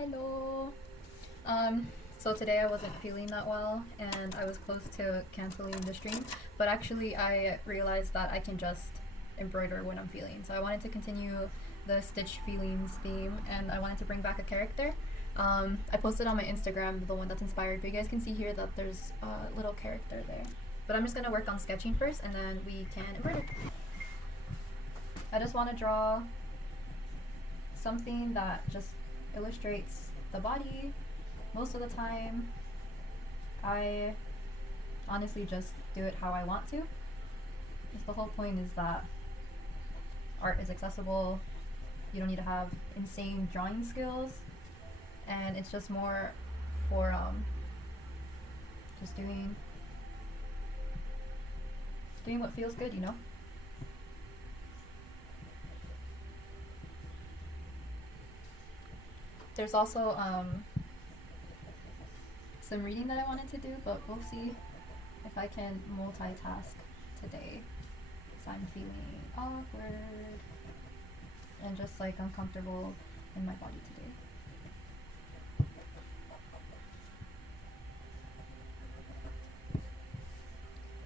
Hello. Um, so today I wasn't feeling that well and I was close to canceling the stream, but actually I realized that I can just embroider when I'm feeling. So I wanted to continue the Stitch Feelings theme and I wanted to bring back a character. I posted on my Instagram the one that's inspired, but you guys can see here that there's a little character there. But I'm just gonna work on sketching first and then we can embroider. I just want to draw something that just illustrates the body. Most of the time I honestly just do it how I want to. Just the whole point is that art is accessible. You don't need to have insane drawing skills, and it's just more for just doing what feels good, you know? There's also some reading that I wanted to do, but we'll see if I can multitask today. So I'm feeling awkward and just like uncomfortable in my body today.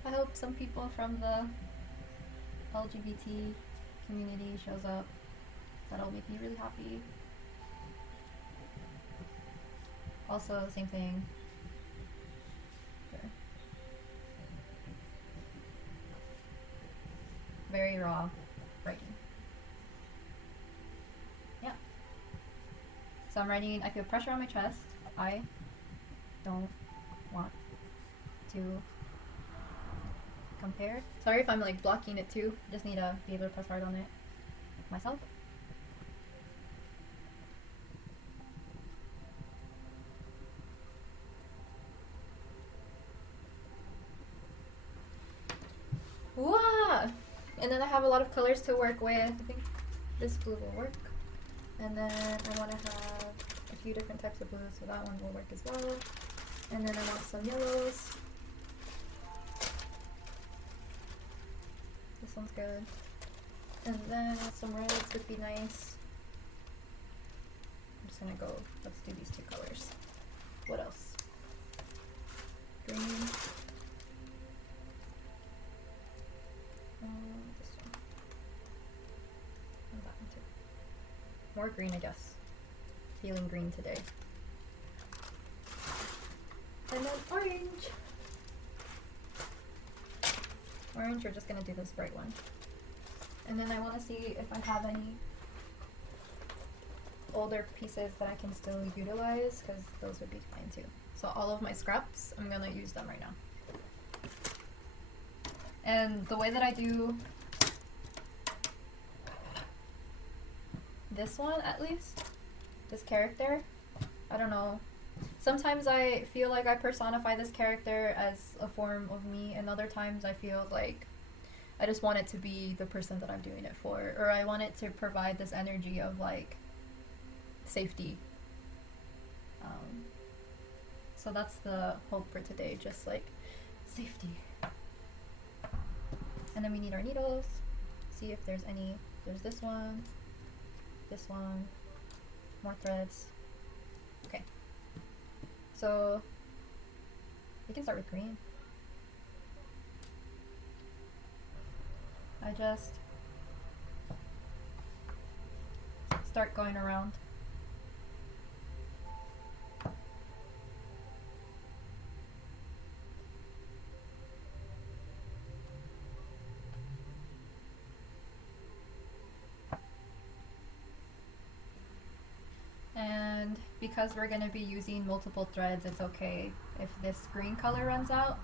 I hope some people from the LGBT community shows up. That'll make me really happy. Also, same thing. Here. Very raw writing. Yeah. So I'm writing, I feel pressure on my chest. I don't want to compare. Sorry if I'm like blocking it too. Just need to be able to press hard on it myself. Wah! And then I have a lot of colors to work with. I think this blue will work. And then I want to have a few different types of blues, so that one will work as well. And then I want some yellows. This one's good. And then some reds would be nice. I'm just gonna go, let's do these two colors. What else? Green. This one. And that one too. More green, I guess. Feeling green today. And then orange. Orange, we're just gonna do this bright one. And then I want to see if I have any older pieces that I can still utilize, because those would be fine too. So all of my scraps, I'm gonna use them right now. And the way that I do this one, at least, this character, I don't know. Sometimes I feel like I personify this character as a form of me, and other times I feel like I just want it to be the person that I'm doing it for, or I want it to provide this energy of like safety. So that's the hope for today, just like safety. And then we need our needles. See if there's any. There's this one, more threads. Okay. So we can start with green. I just start going around. And because we're going to be using multiple threads, it's okay if this green color runs out.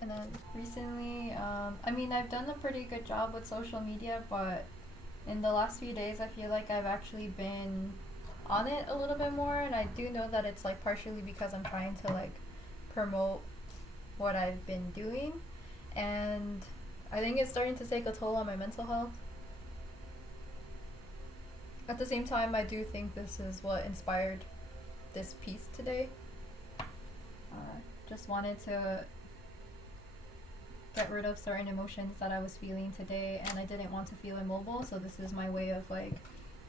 And then recently, I mean, I've done a pretty good job with social media, but in the last few days I feel like I've actually been on it a little bit more, and I do know that it's like partially because I'm trying to like promote what I've been doing, and I think it's starting to take a toll on my mental health. At the same time, I do think this is what inspired this piece today. Just wanted to get get rid of certain emotions that I was feeling today, and I didn't want to feel immobile, so this is my way of like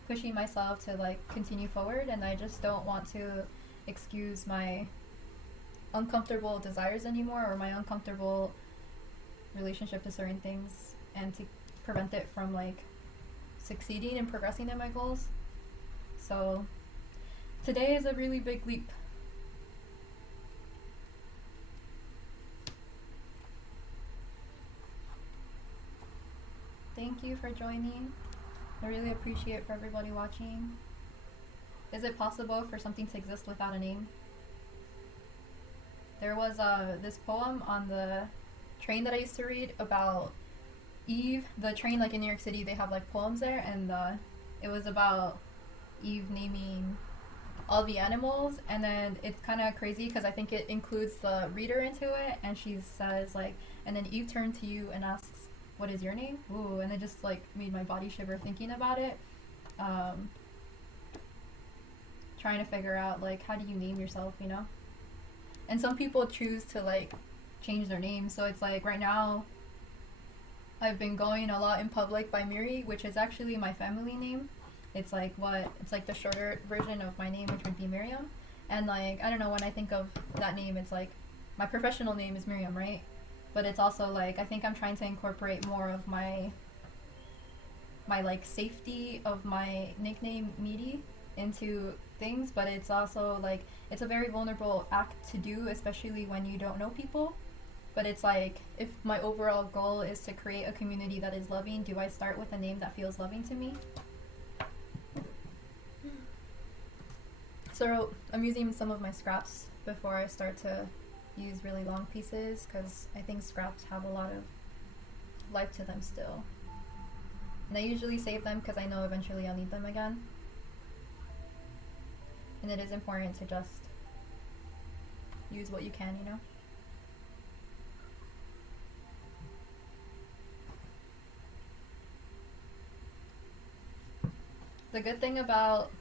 pushing myself to like continue forward, and I just don't want to excuse my uncomfortable desires anymore, or my uncomfortable relationship to certain things, and to prevent it from like succeeding and progressing in my goals. So today is a really big leap. Thank you for joining. I really appreciate for everybody watching. Is it possible for something to exist without a name? There was this poem on the train that I used to read about Eve. The train, like in New York City, they have like poems there, and it was about Eve naming all the animals, and then it's kind of crazy because I think it includes the reader into it, and she says like, and then Eve turned to you and asks, what is your name? Ooh, and it just like made my body shiver thinking about it. Trying to figure out like, how do you name yourself, you know? And some people choose to like change their name, so it's like right now I've been going a lot in public by Miri, which is actually my family name. It's like the shorter version of my name, which would be Miriam. And like, I don't know, when I think of that name, it's like my professional name is Miriam, right? But it's also like, I think I'm trying to incorporate more of my like safety of my nickname Miri into things, but it's also like, it's a very vulnerable act to do, especially when you don't know people. But it's like, if my overall goal is to create a community that is loving, do I start with a name that feels loving to me? So I'm using some of my scraps before I start to use really long pieces, because I think scraps have a lot of life to them still. And I usually save them because I know eventually I'll need them again. And it is important to just use what you can, you know? The good thing about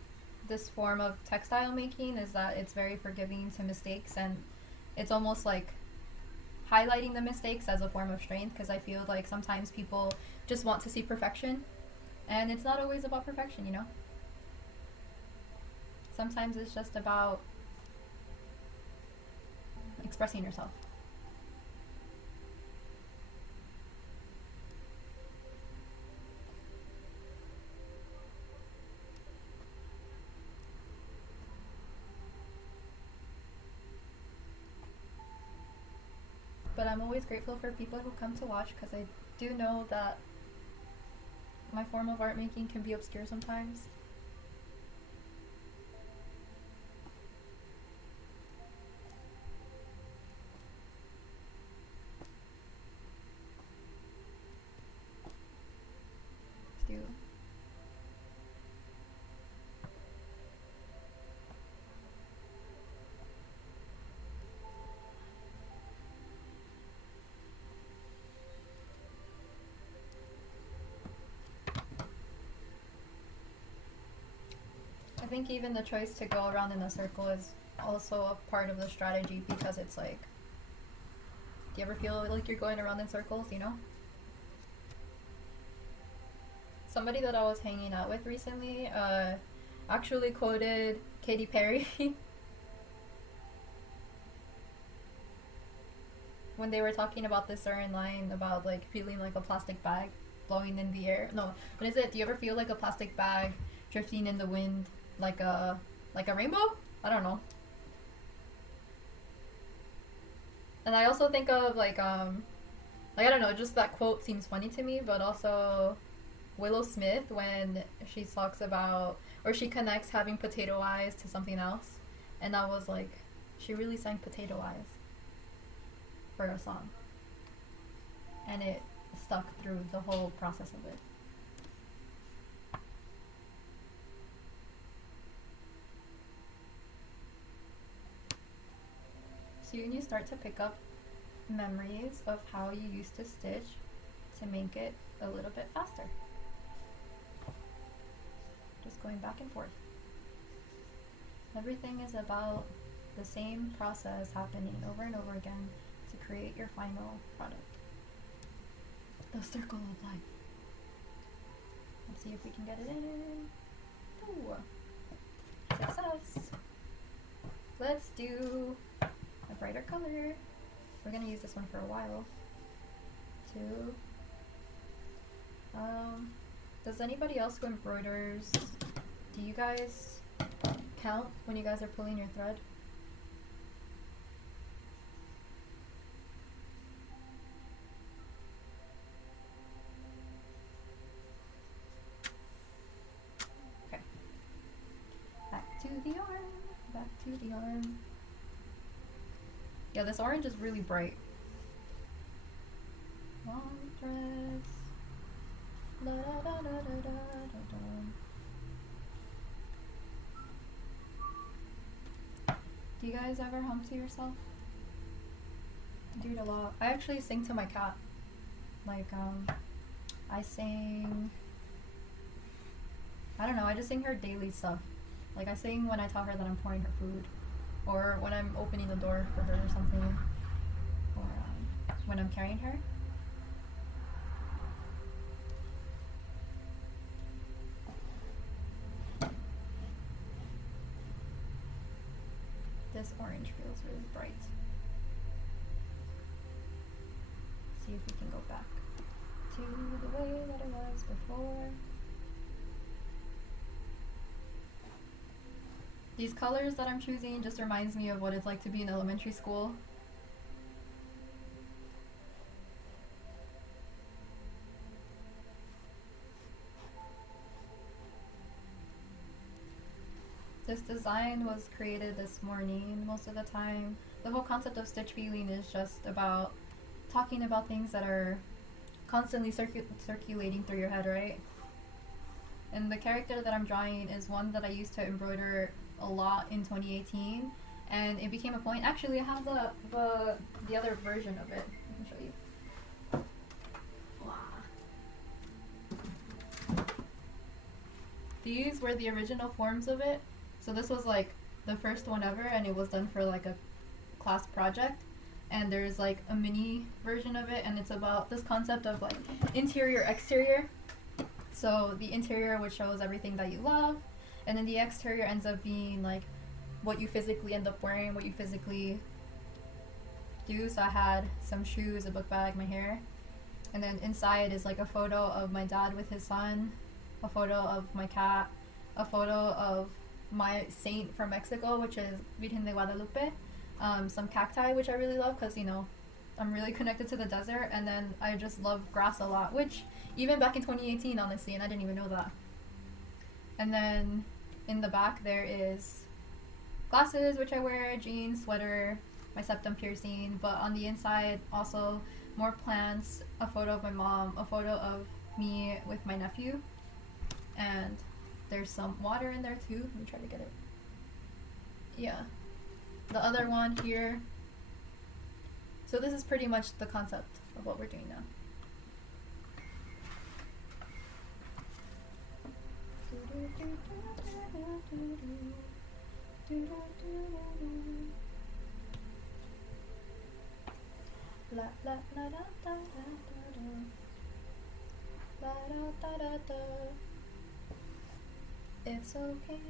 this form of textile making is that it's very forgiving to mistakes, and it's almost like highlighting the mistakes as a form of strength, because I feel like sometimes people just want to see perfection, and it's not always about perfection, you know? Sometimes it's just about expressing yourself. But I'm always grateful for people who come to watch, because I do know that my form of art making can be obscure sometimes. Do. I think even the choice to go around in a circle is also a part of the strategy, because it's like, do you ever feel like you're going around in circles, you know? Somebody that I was hanging out with recently actually quoted Katy Perry when they were talking about this certain line about like feeling like a plastic bag blowing in the air. No, what is it? Do you ever feel like a plastic bag drifting in the wind, like a rainbow? I don't know. And I also think of like I don't know, just that quote seems funny to me, but also Willow Smith, when she talks about, or she connects having potato eyes to something else, and I was like, she really sang Potato Eyes for a song, and it stuck through the whole process of it. Soon you start to pick up memories of how you used to stitch to make it a little bit faster. Just going back and forth. Everything is about the same process happening over and over again to create your final product. circle of life. Let's see if we can get it in. Ooh. Success. Let's do a brighter color. We're gonna use this one for a while. Too. Does anybody else who embroiders, do you guys count when you guys are pulling your thread? Okay. Back to the arm. Back to the arm. Yeah, this orange is really bright. Long dress. La da da da da da da da. Do you guys ever hum to yourself? I do it a lot. I actually sing to my cat. Like, I sing, I don't know, I just sing her daily stuff. Like, I sing when I tell her that I'm pouring her food, or when I'm opening the door for her or something, or when I'm carrying her. This orange feels really bright. See if we can go back to the way that it was before. These colors that I'm choosing just reminds me of what it's like to be in elementary school. This design was created this morning most of the time. The whole concept of stitch feeling is just about talking about things that are constantly circulating through your head, right? And the character that I'm drawing is one that I used to embroider a lot in 2018, and it became a point. Actually, I have the other version of it. I can show you. Wow. These were the original forms of it. So this was like the first one ever, and it was done for like a class project. And there's like a mini version of it, and it's about this concept of like interior, exterior. So the interior, which shows everything that you love, and then the exterior ends up being like what you physically end up wearing, what you physically do. So I had some shoes, a book bag, my hair, and then inside is like a photo of my dad with his son, a photo of my cat, a photo of my saint from Mexico, which is Virgen de Guadalupe, some cacti, which I really love because, you know, I'm really connected to the desert, and then I just love grass a lot, which even back in 2018, honestly, and I didn't even know that. And then in the back there is glasses, which I wear, jeans, sweater, my septum piercing, but on the inside also more plants, a photo of my mom, a photo of me with my nephew, and there's some water in there too. Let me try to get it. Yeah. The other one here. So this is pretty much the concept of what we're doing now. La la la da da da da. La da da da da. It's okay.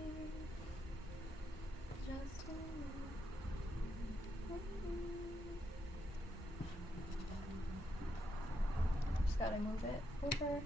Just gotta move it over.